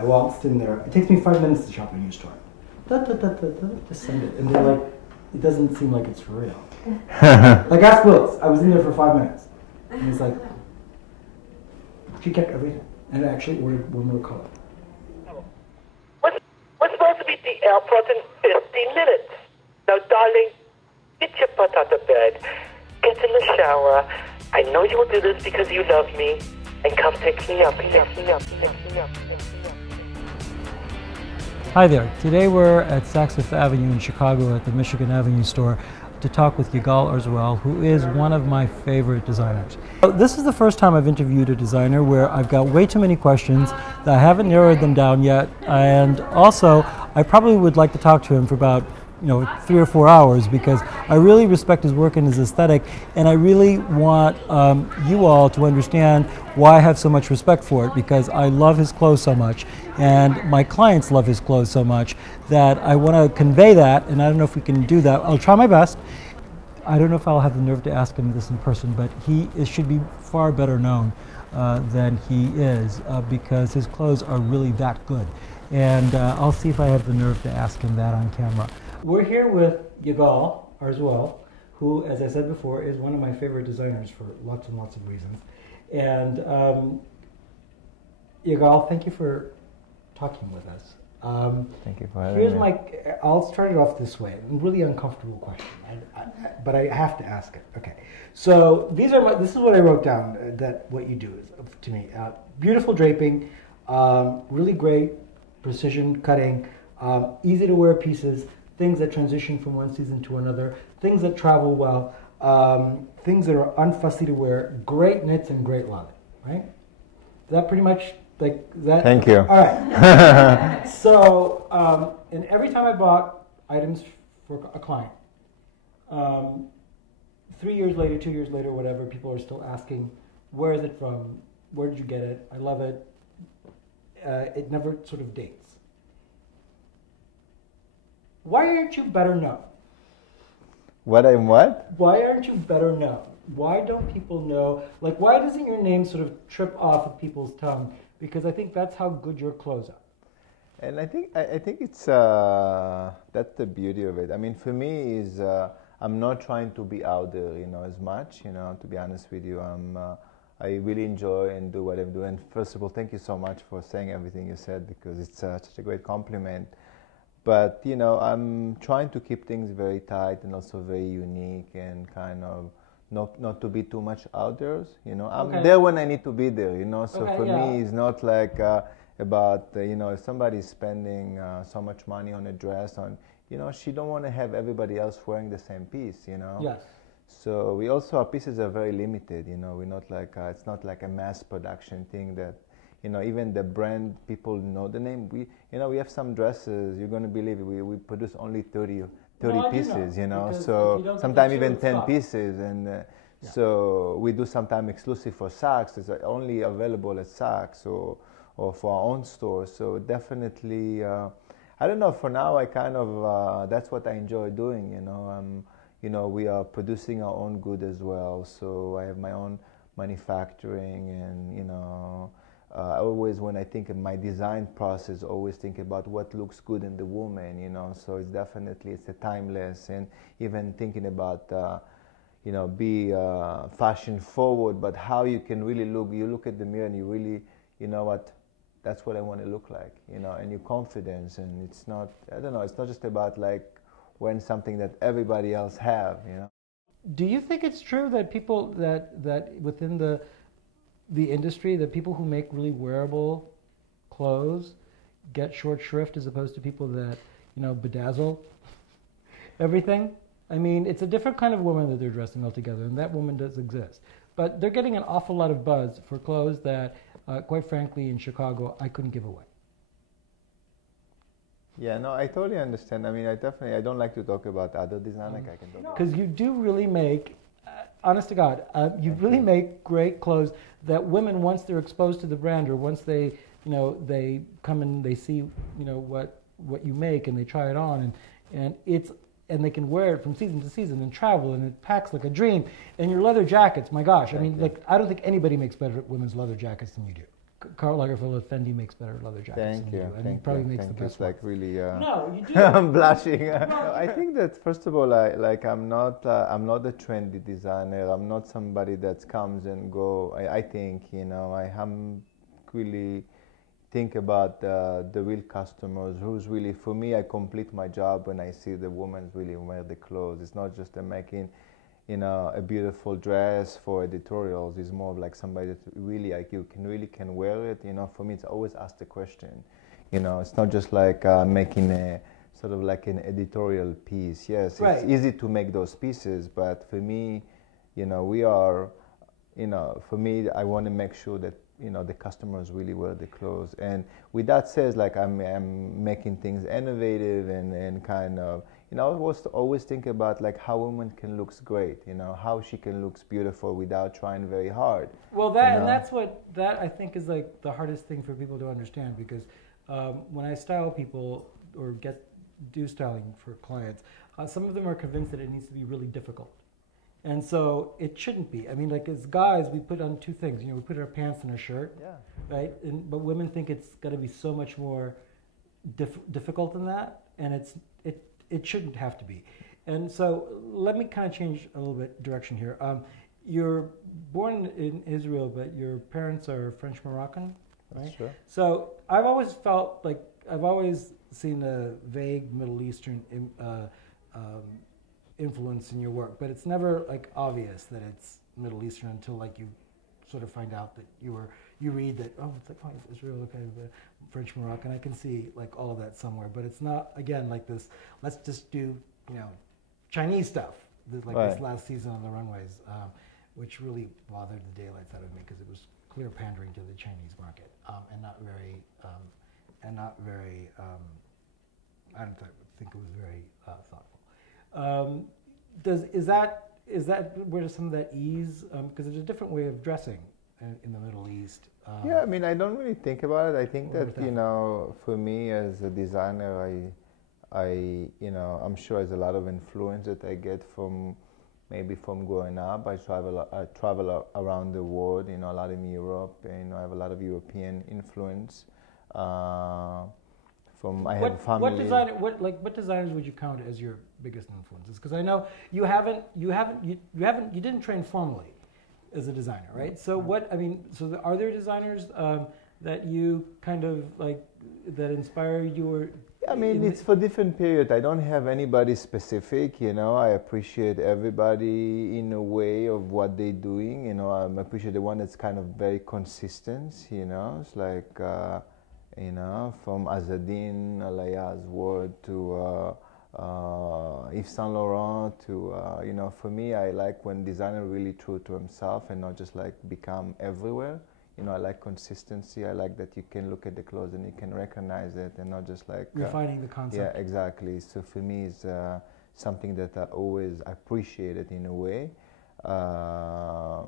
I waltzed in there. It takes me 5 minutes to shop a new store. Just send it. And they're like, it doesn't seem like it's for real. Like ask Willis. I was in there for 5 minutes. And he's like, she kept everything. And I actually ordered one more color. We're supposed to be at the airport in 15 minutes. Now, darling, get your butt out of bed. Get in the shower. I know you will do this because you love me. And come pick me up. Hi there. Today we're at Saks Fifth Avenue in Chicago at the Michigan Avenue store to talk with Yigal Azrouel, who is one of my favorite designers. This is the first time I've interviewed a designer where I've got way too many questions that I haven't narrowed them down yet, and also I probably would like to talk to him for about 3 or 4 hours because I really respect his work and his aesthetic, and I really want you all to understand why I have so much respect for it, because I love his clothes so much and my clients love his clothes so much that I want to convey that, and I don't know if we can do that. I'll try my best. I don't know if I'll have the nerve to ask him this in person, but he should be far better known than he is because his clothes are really that good, and I'll see if I have the nerve to ask him that on camera. We're here with Yigal Azrouel, who, as I said before, is one of my favorite designers for lots and lots of reasons. And Yigal, thank you for talking with us. Thank you for having me. I'll start it off this way. A really uncomfortable question, but I have to ask it. Okay, so this is what I wrote down. What you do is to me, beautiful draping, really great precision cutting, easy to wear pieces. Things that transition from one season to another, things that travel well, things that are unfussy to wear, great knits and great leather, right? Is that pretty much like that? Thank you. All right. So, and every time I bought items for a client, 3 years later, 2 years later, whatever, people are still asking, where is it from? Where did you get it? I love it. It never sort of dates. Why aren't you better known? What? Why aren't you better known? Why don't people know? Like, why doesn't your name sort of trip off of people's tongue? Because I think that's how good your clothes are. And I think it's that's the beauty of it. I mean, for me, is I'm not trying to be out there, as much. To be honest with you, I really enjoy and do what I'm doing. First of all, thank you so much for saying everything you said, because it's such a great compliment. But, I'm trying to keep things very tight and also very unique and kind of not to be too much out there. I'm there when I need to be there, So for me, it's not like about, if somebody's spending so much money on a dress, she don't want to have everybody else wearing the same piece, Yes. So we also, our pieces are very limited, we're not like, it's not like a mass production thing that, even the brand, people know the name. We have some dresses, you're going to believe it, we produce only 30 pieces, so sometimes even 10 pieces. And so we do sometimes exclusive for Saks. It's only available at Saks or for our own store. So definitely, I don't know, for now I kind of, that's what I enjoy doing, we are producing our own good as well. So I have my own manufacturing, and, I always, when I think of my design process, always think about what looks good in the woman, so it's definitely, it's a timeless, and even thinking about, be fashion forward, but how you can really you look at the mirror and you really, that's what I want to look like, and your confidence, and it's not, I don't know, it's not just about like wearing something that everybody else have, Do you think it's true that people, that within the industry, that people who make really wearable clothes get short shrift as opposed to people that, bedazzle everything? I mean, it's a different kind of woman that they're dressing altogether, and that woman does exist. But they're getting an awful lot of buzz for clothes that, quite frankly, in Chicago, I couldn't give away. Yeah, no, I totally understand. I mean, I don't like to talk about other designers. I can talk about. Because you do really make, honest to God, you really make great clothes that women, once they're exposed to the brand, or once they, they come and they see, what you make, and they try it on, and they can wear it from season to season and travel, and it packs like a dream. And your leather jackets, my gosh, I mean, like, I don't think anybody makes better women's leather jackets than you do. Karl Lagerfeld Fendi makes better leather jackets Thank than you. you, and he Thank probably you. makes Thank the you. best It's like ones. really. No, you do. I'm blushing. No, No, I think that first of all, I'm not a trendy designer. I'm not somebody that comes and go. I think I am really think about the real customers. Who's really for me? I complete my job when I see the women really wear the clothes. It's not just them making a beautiful dress for editorials. Is more of like somebody that really like you can wear it. For me, it's always ask the question. It's not just like making a sort of like an editorial piece. Yes, Right. it's easy to make those pieces, but for me, we are, for me, I want to make sure that the customers really wear the clothes. And with that says, like I'm making things innovative and kind of. I always think about like how women can looks great, how she can looks beautiful without trying very hard. Well, that's what I think is like the hardest thing for people to understand, because when I style people or do styling for clients, some of them are convinced that it needs to be really difficult. And so it shouldn't be. I mean, like as guys, we put on two things. We put our pants and a shirt, right? But women think it's got to be so much more difficult than that, and it shouldn't have to be. And so let me kind of change a little bit direction here. You're born in Israel, but your parents are French Moroccan, right? That's true. So I've always felt like I've always seen a vague Middle Eastern influence in your work, but it's never like obvious that it's Middle Eastern until like you sort of find out that you read that, oh, it's like, oh, it's Israel, okay, French Moroccan. I can see like all of that somewhere, but it's not, again, like this, let's just do, Chinese stuff, like right. This last season on the runways, which really bothered the daylights out of me because it was clear pandering to the Chinese market, and not very, I don't think it was very thoughtful. Is that where does some of that ease? Because there's a different way of dressing in the Middle East. Yeah, I mean, I don't really think about it. I think that for me as a designer, I'm sure there's a lot of influence that I get from growing up. I travel around the world. A lot in Europe. I have a lot of European influence. I have a family. What designers would you count as your biggest influences? Because I know you didn't train formally as a designer, right? So are there designers that you kind of like that inspire you? Or I mean, it's for different periods. I don't have anybody specific. I appreciate everybody in a way of what they're doing. I appreciate the one that's kind of very consistent. It's like. From Azadine Alaya's word to Yves Saint Laurent to, for me, I like when designer really true to himself and not just like become everywhere. I like consistency. I like that you can look at the clothes and you can recognize it and not just like refining the concept. Yeah, exactly. So for me, it's something that I always appreciated in a way. I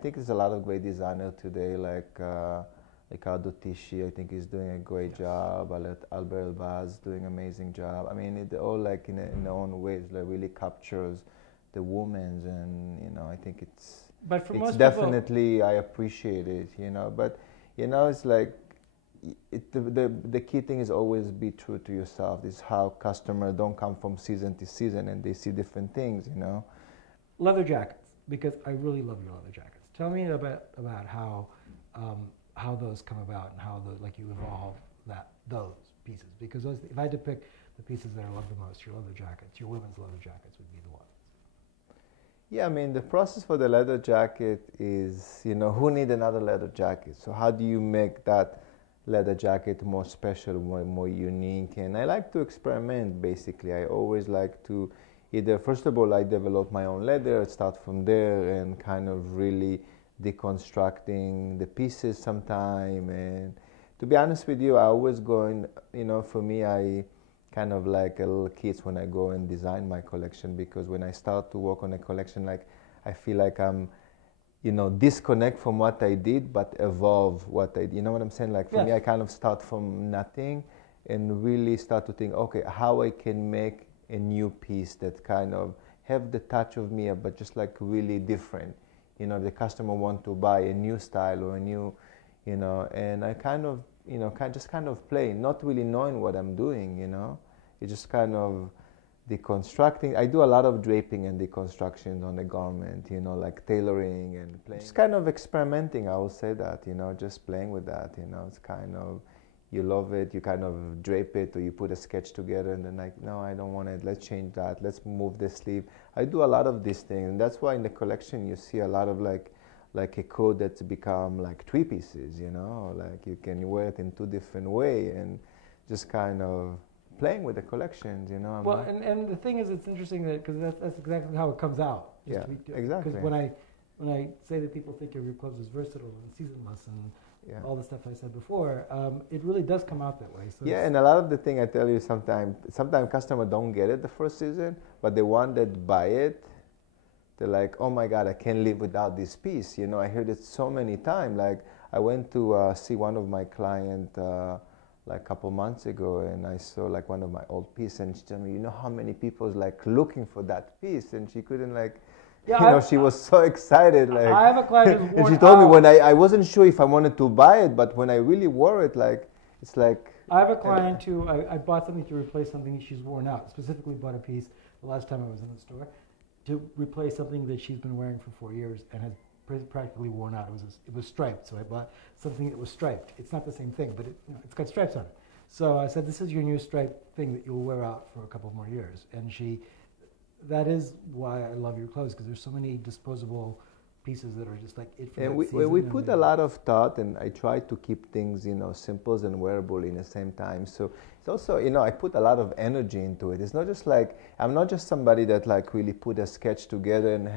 think there's a lot of great designers today, like Riccardo Tisci, I think he's doing a great job. Albert Elbaz doing an amazing job. I mean, it all like in their own ways, like really captures the women's, and I think it's. But for it's most definitely I appreciate it, But it's like the key thing is always be true to yourself. This is how customers don't come from season to season and they see different things, Leather jackets, because I really love your leather jackets. Tell me about how those come about and how you evolve those pieces, because if I had to pick the pieces that I love the most, your leather jackets, your women's leather jackets would be the ones. Yeah, I mean, the process for the leather jacket is, who need another leather jacket? So how do you make that leather jacket more special, more unique? And I like to experiment, basically. I always like to either, first of all, I develop my own leather, start from there and kind of really deconstructing the pieces sometime. And to be honest with you, I always go in, for me, I kind of like a little kids when I go and design my collection, because when I start to work on a collection, like I feel like I'm, disconnect from what I did, but evolve what I did. You know what I'm saying? Like for me, I kind of start from nothing and really start to think, okay, how I can make a new piece that kind of have the touch of me, but just like really different. If the customer want to buy a new style or a new, you know, and I kind of, you know, just kind of play, not really knowing what I'm doing, you know. It's just kind of deconstructing. I do a lot of draping and deconstruction on the garment, you know, like tailoring and playing. Just kind of experimenting, I will say that, you know, just playing with that, you know. It's kind of, you love it, you kind of drape it, or you put a sketch together and then like, no, I don't want it, let's change that, let's move the sleeve. I do a lot of these things, and that's why in the collection you see a lot of like a coat that's become like 3 pieces, you know, like you can wear it in 2 different ways, and just kind of playing with the collections, you know. Well, and the thing is, it's interesting that because that's exactly how it comes out. Yeah, exactly. Because when I say that people think of your clothes as versatile and seasonless and all the stuff I said before, it really does come out that way. So yeah, and a lot of the thing I tell you, sometimes customers don't get it the first season, but the one that buy it, they're like, oh my God, I can't live without this piece. You know, I heard it so many times. Like I went to see one of my clients like a couple months ago, and I saw like one of my old pieces, and she told me, you know how many people is like looking for that piece, and she couldn't like, you know, she was so excited. Like I have a client who's worn and she told me out. when I wasn't sure if I wanted to buy it, but when I really wore it, like it's like. I have a client who I bought something to replace something she's worn out. Specifically, bought a piece the last time I was in the store to replace something that she's been wearing for 4 years and has practically worn out. It was striped, so I bought something that was striped. It's not the same thing, but it's got stripes on it. So I said, this is your new striped thing that you'll wear out for a couple more years. And that is why I love your clothes, because there's so many disposable pieces that are just like it for and that season. We put a lot of thought, and I try to keep things, you know, simple and wearable in the same time. So it's also, you know, I put a lot of energy into it. It's not just like, I'm not just somebody that like really put a sketch together and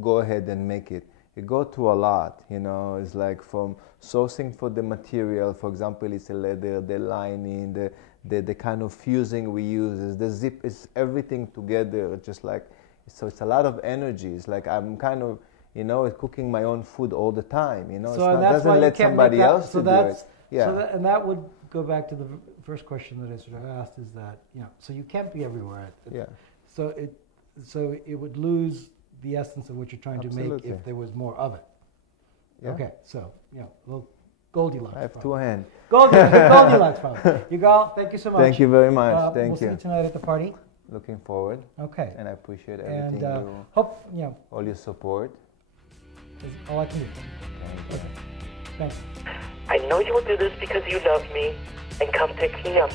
go ahead and make it. You go through a lot, you know. It's like from sourcing for the material, for example, it's the leather, the lining, the kind of fusing we use, the zip, it's everything together, just like, so it's a lot of energy. It's like I'm kind of, you know, cooking my own food all the time, you know. So it doesn't let somebody else do it. Yeah. And that would go back to the first question that I sort of asked, is that, you know, so you can't be everywhere. Yeah. So it would lose the essence of what you're trying to make if there was more of it. Yeah. Okay, so, you know, a little Goldilocks. I have 2 hands. Goldilocks problem. Yigal, thank you so much. Thank you very much. Thank we'll see you tonight at the party. Looking forward. Okay. And I appreciate everything and, hope, you know, all your support. Is all I can do. Thank you. Thanks. I know you'll do this because you love me, and come pick me up.